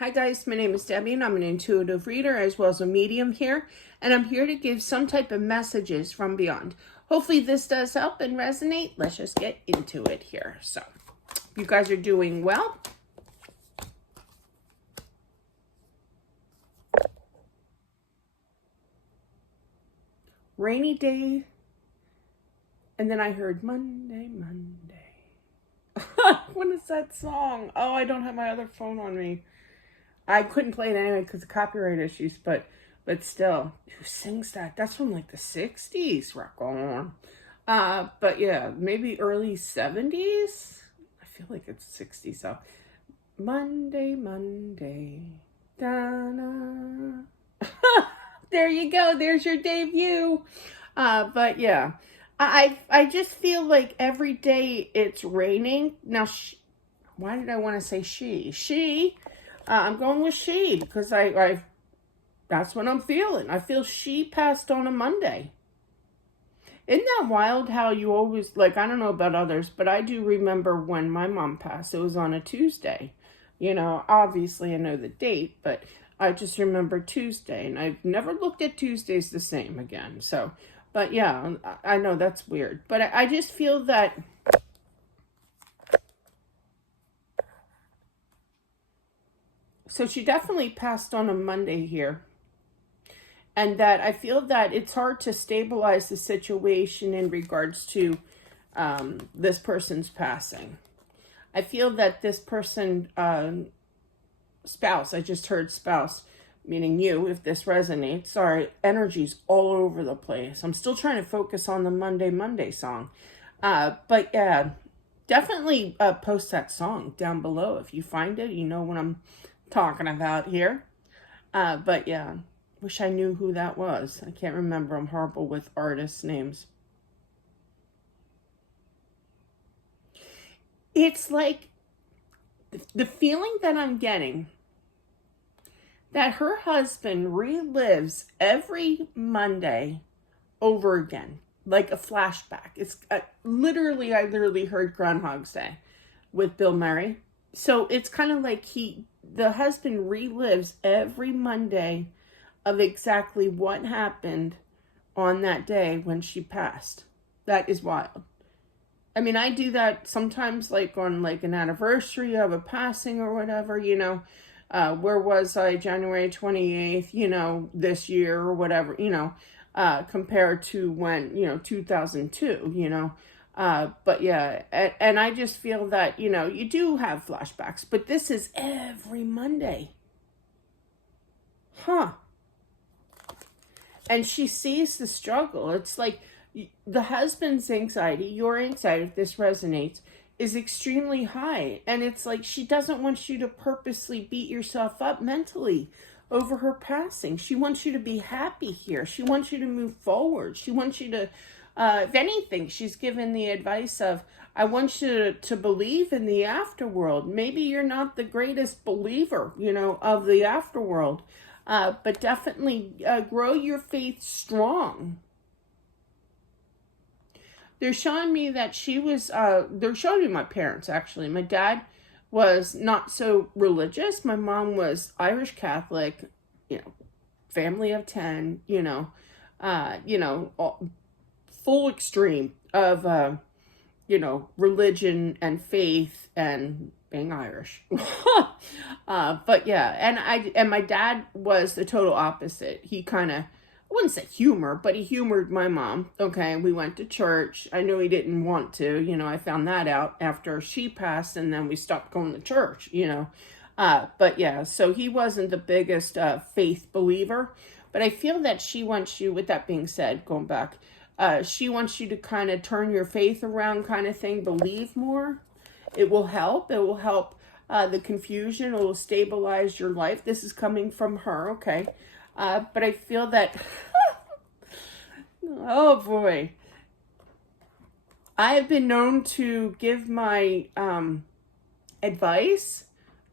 Hi guys, my name is Debbie and I'm an intuitive reader as well as a medium here, and I'm here to give some type of messages from beyond. Hopefully this does help and resonate. Let's just get into it here. So, you guys are doing well. Rainy day, and then I heard Monday, Monday. What is that song? Oh, I don't have my other phone on me. I couldn't play it anyway because of copyright issues, but still, who sings that? That's from like the 60s. Rock on. But yeah, maybe early 70s. I feel like it's 60s. So Monday, Monday. Da-na. There you go. There's your debut. But yeah, I just feel like every day it's raining. Now, why did I want to say she? I'm going with she because I that's what I'm feeling. I feel she passed on a Monday. Isn't that wild how you always, like, I don't know about others, but I do remember when my mom passed, it was on a Tuesday. You know, obviously I know the date, but I just remember Tuesday, and I've never looked at Tuesdays the same again. So, but yeah, I know that's weird. But I just feel that so she definitely passed on a Monday here. And that I feel that it's hard to stabilize the situation in regards to this person's passing. I feel that this person, spouse, I just heard spouse, meaning you, if this resonates. Sorry, energy's all over the place. I'm still trying to focus on the Monday, Monday song. But yeah, definitely post that song down below. If you find it, you know what I'm talking about here. But yeah. Wish I knew who that was. I can't remember. I'm horrible with artists' names. It's like the feeling that I'm getting that her husband relives every Monday over again, like a flashback. It's I literally heard Groundhog's Day with Bill Murray. So it's kind of like the husband relives every Monday of exactly what happened on that day when she passed. That is wild. I mean, I do that sometimes, like on like an anniversary of a passing or whatever, you know. Where was I? January 28th, you know, this year or whatever, you know, compared to when, you know, 2002, you know. But yeah, and I just feel that, you know, you do have flashbacks, but this is every Monday. Huh. And she sees the struggle. It's like the husband's anxiety, your anxiety, if this resonates, is extremely high. And it's like she doesn't want you to purposely beat yourself up mentally over her passing. She wants you to be happy here. She wants you to move forward. She wants you to, if anything, she's given the advice of, I want you to believe in the afterworld. Maybe you're not the greatest believer, you know, of the afterworld. But definitely grow your faith strong. They're showing me that she was, they're showing me my parents, actually. My dad was not so religious. My mom was Irish Catholic, you know, family of 10, you know, full extreme of, you know, religion and faith and being Irish. But yeah, and my dad was the total opposite. He kind of, I wouldn't say humor, but he humored my mom. Okay, we went to church. I knew he didn't want to, you know, I found that out after she passed, and then we stopped going to church, you know. But yeah, so he wasn't the biggest faith believer. But I feel that she wants you, with that being said, going back, she wants you to kind of turn your faith around kind of thing, believe more. It will help. It will help the confusion. It will stabilize your life. This is coming from her, okay? But I feel that, oh boy. I have been known to give my advice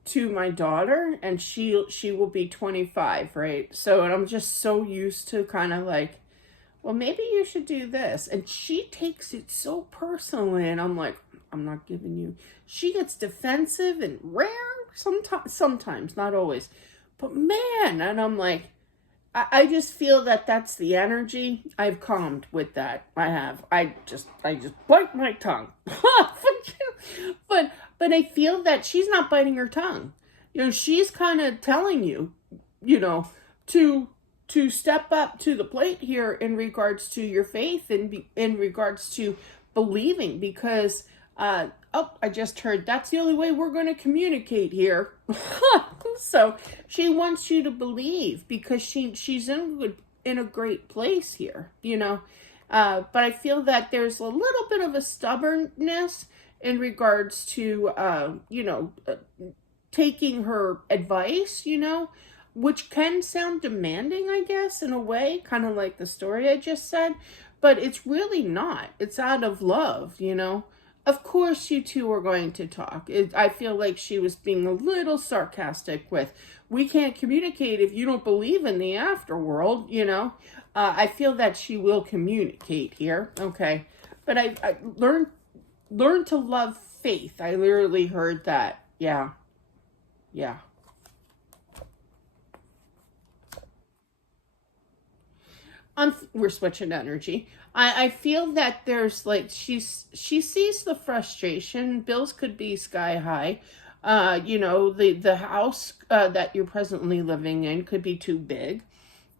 to my daughter, and she will be 25, right? So, and I'm just so used to kind of like, well, maybe you should do this. And she takes it so personally, and I'm like, I'm not giving you. She gets defensive and rare. Sometimes, not always. But man, and I'm like, I just feel that that's the energy. I've calmed with that. I have. I just bite my tongue. but I feel that she's not biting her tongue. She's kind of telling you, you know, to step up to the plate here in regards to your faith and in regards to believing, because I just heard that's the only way we're going to communicate here. So she wants you to believe, because she's in a great place here, but I feel that there's a little bit of a stubbornness in regards to taking her advice, which can sound demanding, I guess, in a way, kind of like the story I just said, but it's really not. It's out of love, Of course you two are going to talk. I feel like she was being a little sarcastic with, we can't communicate if you don't believe in the afterworld, I feel that she will communicate here, okay? But I learn to love faith. I literally heard that. Yeah. We're switching energy. I feel that there's like she sees the frustration. Bills could be sky high. The house that you're presently living in could be too big.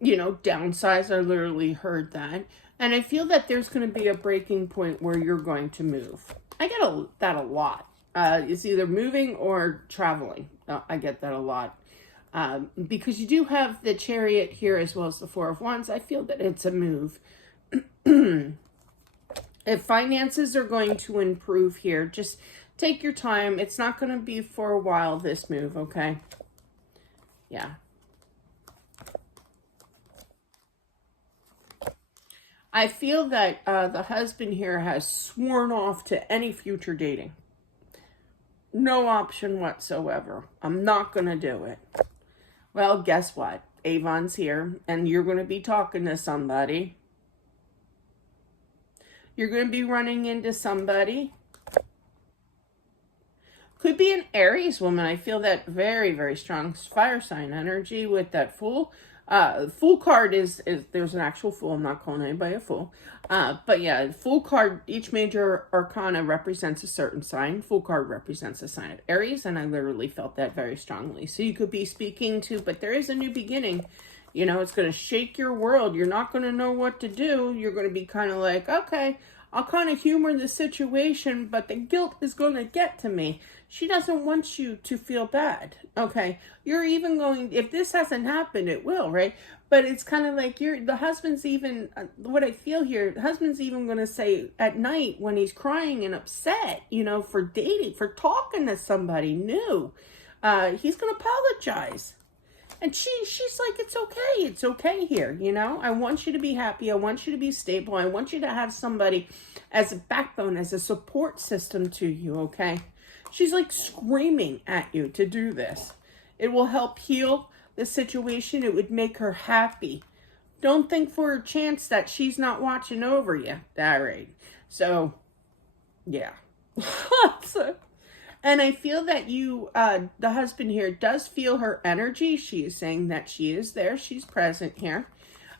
Downsize. I literally heard that, and I feel that there's going to be a breaking point where you're going to move. I get that a lot. It's either moving or traveling. I get that a lot. Because you do have the Chariot here as well as the Four of Wands. I feel that it's a move. If finances are going to improve here, just take your time. It's not going to be for a while, this move, okay? Yeah. I feel that the husband here has sworn off to any future dating. No option whatsoever. I'm not going to do it. Well, guess what? Avon's here, and you're going to be talking to somebody. You're going to be running into somebody. Could be an Aries woman. I feel that very, very strong fire sign energy with that Fool. Fool card is there's an actual Fool. I'm not calling anybody a fool. But yeah, Fool card, each major arcana represents a certain sign. Fool card represents a sign of Aries, and I literally felt that very strongly. So you could be speaking to, but there is a new beginning. It's going to shake your world. You're not going to know what to do. You're going to be kind of like, okay, I'll kind of humor the situation, but the guilt is going to get to me. She doesn't want you to feel bad, okay? You're even going, if this hasn't happened, it will, right? But it's kind of like the husband's even, what I feel here, the husband's even going to say at night when he's crying and upset, for dating, for talking to somebody new, he's going to apologize. And she's like, it's okay here, I want you to be happy. I want you to be stable. I want you to have somebody as a backbone, as a support system to you, okay? She's like screaming at you to do this. It will help heal the situation. It would make her happy. Don't think for a chance that she's not watching over you. All right. So, yeah. And I feel that the husband here does feel her energy. She is saying that she is there. She's present here.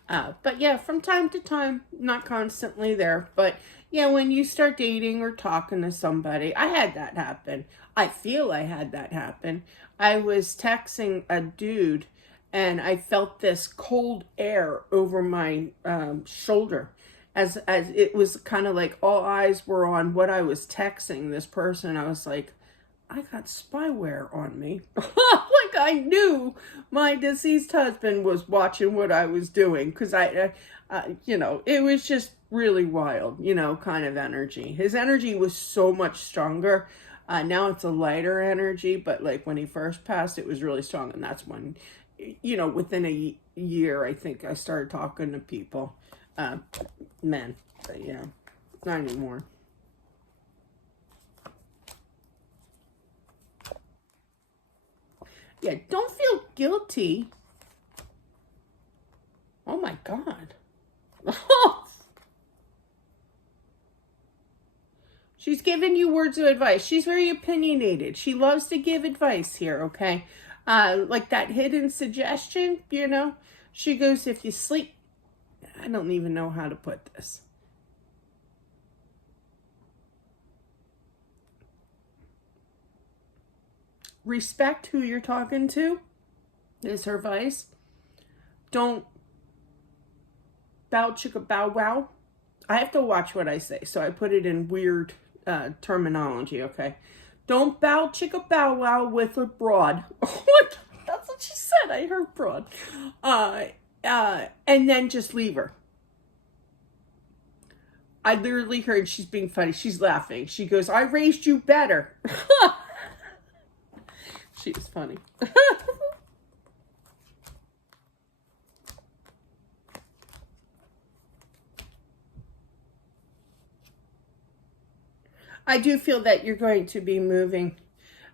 But yeah, from time to time, not constantly there. But yeah, when you start dating or talking to somebody, I had that happen. I feel I had that happen. I was texting a dude and I felt this cold air over my shoulder. As it was kind of like all eyes were on what I was texting this person. I was like, I got spyware on me. Like I knew my deceased husband was watching what I was doing. Because it was just really wild, kind of energy. His energy was so much stronger. Now it's a lighter energy. But like when he first passed, it was really strong. And that's when, within a year, I think I started talking to people. Men. But yeah, not anymore. Yeah, don't feel guilty. Oh my God. She's giving you words of advice. She's very opinionated. She loves to give advice here, okay? Like that hidden suggestion, you know? She goes, if you sleep, I don't even know how to put this. Respect who you're talking to is her advice. Don't bow chicka bow wow. I have to watch what I say, so I put it in weird terminology, okay? Don't bow chicka bow wow with a broad. What? That's what she said. I heard broad. And then just leave her. I literally heard she's being funny. She's laughing. She goes, I raised you better. She was funny. I do feel that you're going to be moving.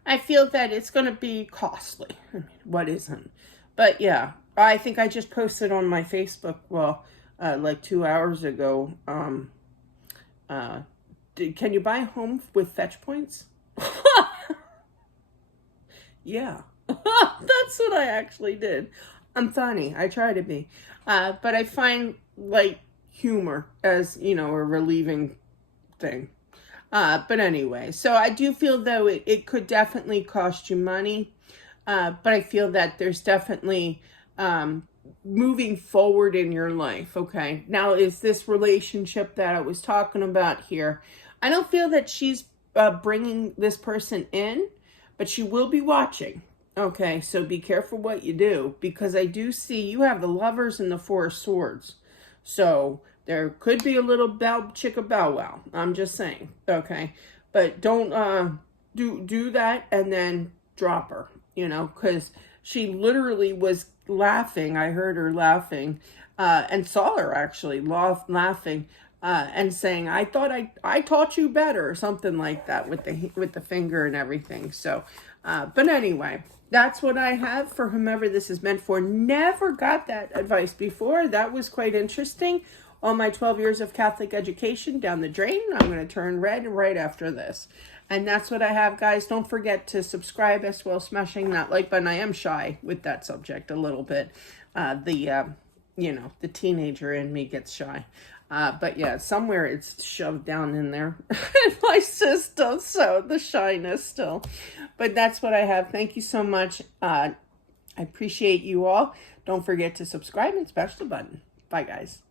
I feel that it's going to be costly. I mean, what isn't? But yeah, I think I just posted on my Facebook, well, like 2 hours ago, can you buy a home with fetch points? Yeah, that's what I actually did. I'm funny. I try to be. But I find like humor as, you know, a relieving thing. But anyway, so I do feel though it could definitely cost you money. But I feel that there's definitely moving forward in your life. Okay. Now, is this relationship that I was talking about here? I don't feel that she's bringing this person in, but she will be watching. Okay. So be careful what you do, because I do see you have the Lovers and the Four of Swords. So there could be a little bow chicka bow wow. I'm just saying. Okay. But don't do that and then drop her, you know, because she literally was laughing. I heard her laughing and saw her actually laughing and saying, I thought I taught you better, or something like that with the finger and everything. So, but anyway, that's what I have for whomever this is meant for. Never got that advice before. That was quite interesting. All my 12 years of Catholic education down the drain. I'm going to turn red right after this. And that's what I have, guys. Don't forget to subscribe as well, smashing that like button. I am shy with that subject a little bit. You know, the teenager in me gets shy. But yeah, somewhere it's shoved down in there in my system. So the shyness still. But that's what I have. Thank you so much. I appreciate you all. Don't forget to subscribe and smash the button. Bye, guys.